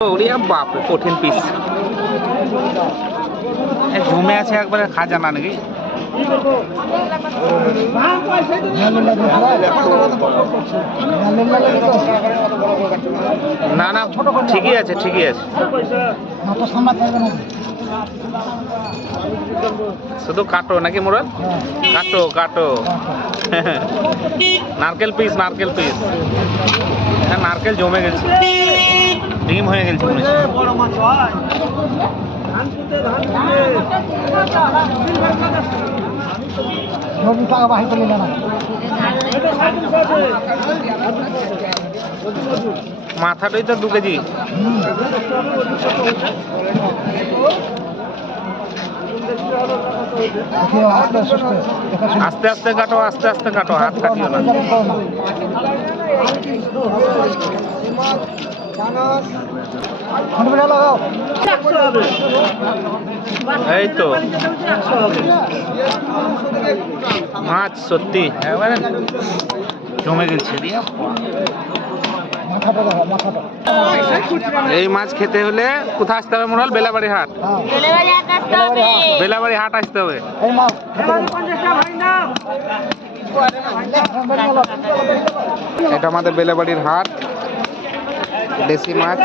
ওরিয়া বাপ কঠিন পিস জমে আছে একবারে খাজানা নাকি না না ঠিকই আছে ঠিকই আছে শুধু কাটো নাকি মোরাল কাটো কাটো নারকেল পিস নারকেল জমে গেছে ডিম হয়ে গেছে মাথাটাই তো 2 কেজি আস্তে আস্তে কাটো হাত কাটিও না এই তো মাছ সত্যি এবারে জমে গেছে এই মাছ খেতে হলে কোথায় আসতে হবে মোরাল বেলাবাড়ি হাট বেলাবাড়ি হাট আসতে হবে এটা আমাদের বেলাবাড়ির হাট দেশি মাছ